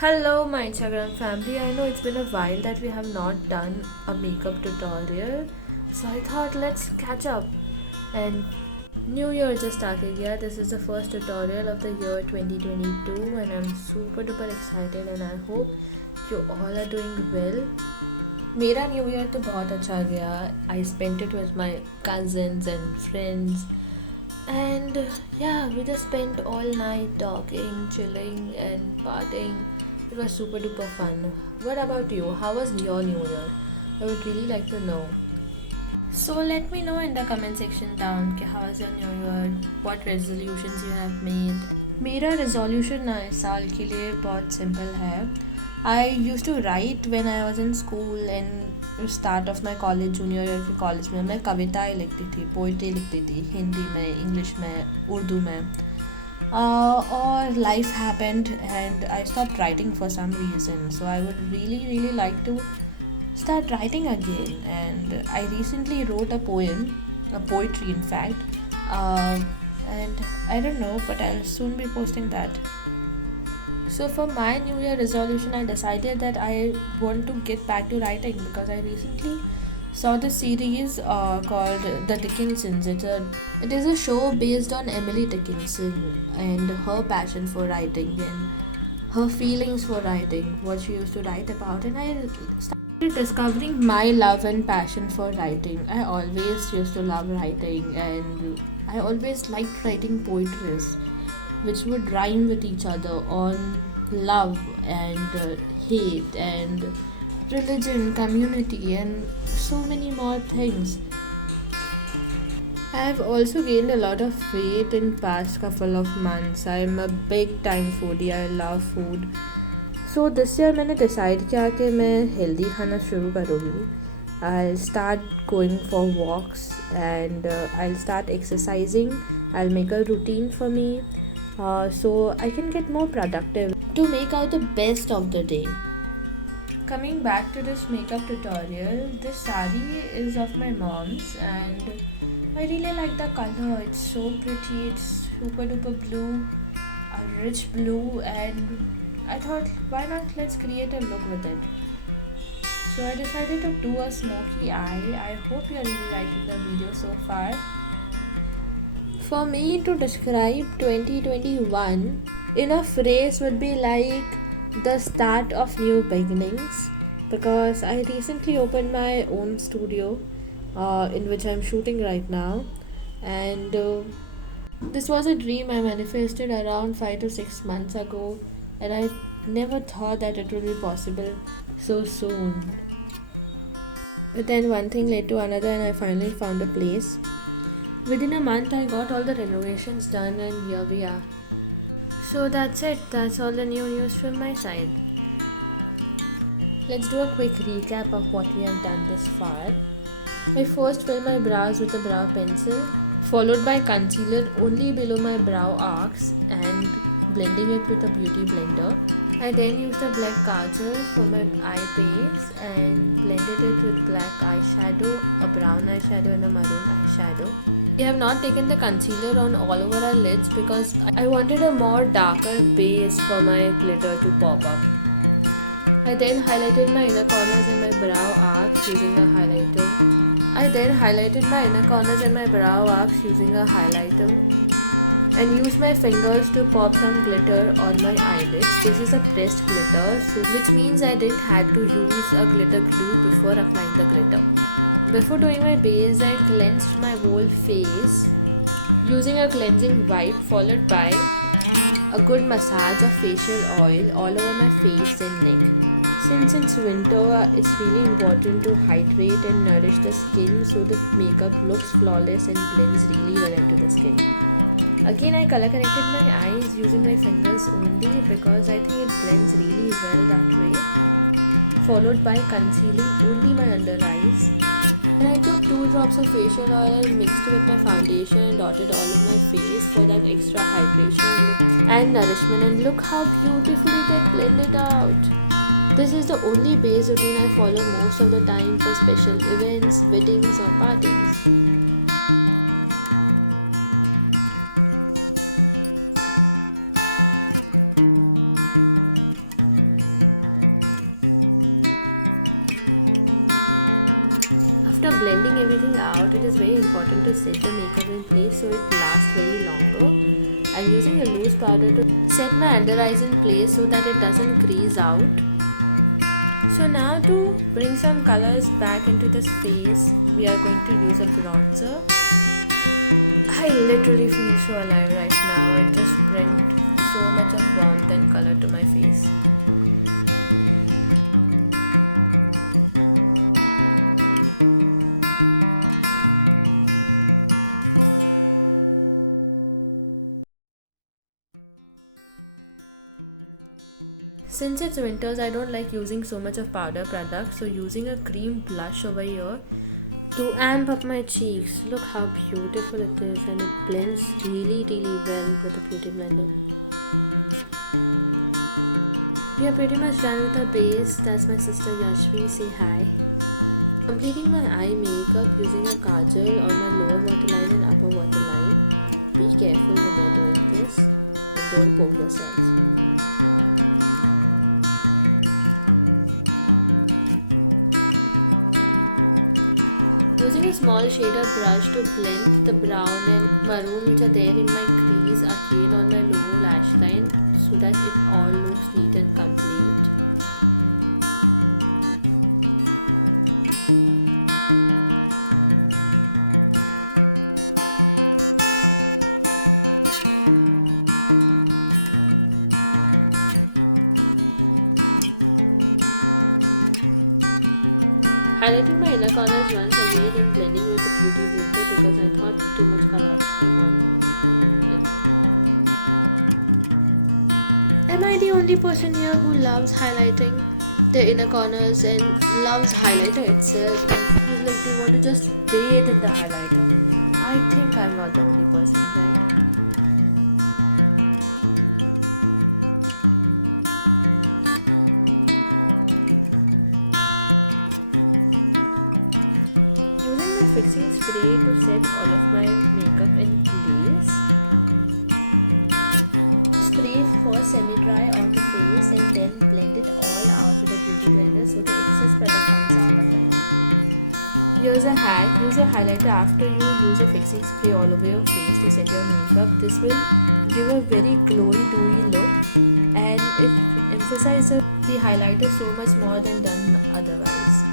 Hello, my Instagram family. I know it's been a while that we have not done a makeup tutorial, so I thought let's catch up. And New Year just started, yeah. This is the first tutorial of the year 2022, and I'm super duper excited. And I hope you all are doing well. मेरा new year तो बहुत अच्छा गया. I spent it with my cousins and friends, and yeah, we just spent all night talking, chilling, and partying. It was super duper fun. What about you? How was your new year? I would really like to know. So let me know in the comment section down कि how was your new year? What resolutions you have made? मेरा resolution ना इस साल के लिए बहुत simple है. I used to write when I was in school and start of my college junior year के college में मैं कविताएं लिखती थी, poetry लिखती थी, हिंदी में, इंग्लिश में, उर्दू में. Or life happened and I stopped writing for some reason. So I would really like to start writing again. And I recently wrote a poem, a poetry in fact. Uh, and I don't know, but I'll soon be posting that. So for my New Year resolution, I decided that I want to get back to writing because I recently saw the series called The Dickinsons. It is a show based on Emily Dickinson and her passion for writing and her feelings for writing, what she used to write about, and I started discovering my love and passion for writing. I always used to love writing and I always liked writing poetries which would rhyme with each other on love and hate and religion, community, and so many more things. I've also gained a lot of weight in past couple of months. I'm a big time foodie. I love food. So this year मैंने decide किया कि मैं healthy खाना शुरू करूँगी. I'll start going for walks and I'll start exercising. I'll make a routine for me so I can get more productive to make out the best of the day. Coming back to this makeup tutorial, this sari is of my mom's and I really like the color. It's so pretty. It's super duper blue, a rich blue, and I thought why not let's create a look with it. So I decided to do a smoky eye. I hope you're really liking the video so far. For me to describe 2021 in a phrase would be like the start of new beginnings because I recently opened my own studio in which I'm shooting right now, and this was a dream I manifested around 5 to 6 months ago, and I never thought that it would be possible so soon. But then one thing led to another, and I finally found a place. Within a month, I got all the renovations done, and here we are. So that's it. That's all the new news from my side. Let's do a quick recap of what we have done this far. I first fill my brows with a brow pencil, followed by concealer only below my brow arcs and blending it with a beauty blender. I then used a black kajal for my eye base and blended it with black eyeshadow, a brown eyeshadow and a maroon eyeshadow. We have not taken the concealer on all over our lids because I wanted a more darker base for my glitter to pop up. I then highlighted my inner corners and my brow arcs using a highlighter. using a highlighter and use my fingers to pop some glitter on my eyelids. This is a pressed glitter, which means I didn't have to use a glitter glue before applying the glitter. Before doing my base, I cleansed my whole face using a cleansing wipe followed by a good massage of facial oil all over my face and neck. Since it's winter, it's really important to hydrate and nourish the skin so the makeup looks flawless and blends really well into the skin. Again, I color corrected my eyes using my fingers only because I think it blends really well that way. Followed by concealing only my under eyes. And I took 2 drops of facial oil and mixed it with my foundation and dotted all over my face for that extra hydration and nourishment. And look how beautifully they blended out. This is the only base routine I follow most of the time for special events, weddings, or parties. After blending everything out, it is very important to set the makeup in place so it lasts very longer. I'm using a loose powder to set my under eyes in place so that it doesn't grease out. So now to bring some colors back into this face, we are going to use a bronzer. I literally feel so alive right now. It just brings so much of warmth and color to my face. Since it's winters, I don't like using so much of powder product, so using a cream blush over here to amp up my cheeks. Look how beautiful it is, and it blends really well with the beauty blender. We are pretty much done with our base. That's my sister Yashvi. Say hi. Completing my eye makeup using a kajal on my lower waterline and upper waterline. Be careful when you're doing this, but don't poke yourselves. Using a small shader brush to blend the brown and maroon which are there in my crease again on my lower lash line so that it all looks neat and complete. Highlighting my inner corners once again and blending with the beauty blender because I thought too much color came on it. Am I the only person here who loves highlighting the inner corners and loves highlighter itself and feels like they want to just bathe in the highlighter? I think I'm not the only person, right? Using my fixing spray to set all of my makeup in place. Spray first semi-dry on the face and then blend it all out with a beauty blender so the excess product comes out of it. Here's a hack. Use a highlighter after you use a fixing spray all over your face to set your makeup. This will give a very glowy, dewy look and it emphasizes the highlighter so much more than done otherwise.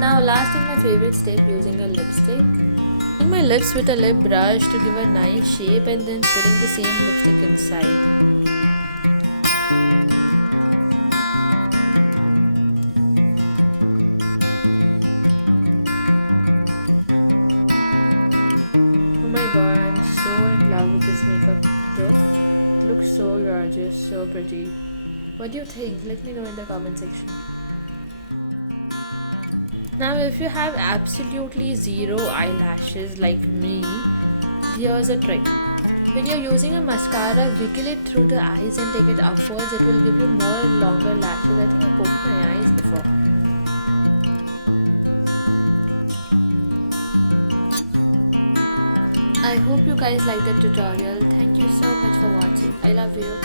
Now last and my favorite step, using a lipstick. Filling my lips with a lip brush to give a nice shape and then filling the same lipstick inside. Oh my god, I'm so in love with this makeup look. It looks so gorgeous, so pretty. What do you think? Let me know in the comment section. Now if you have absolutely zero eyelashes like me, here's a trick. When you're using a mascara, wiggle it through the eyes and take it upwards. It will give you more longer lashes. I think I poked my eyes before. I hope you guys liked the tutorial. Thank you so much for watching. I love you.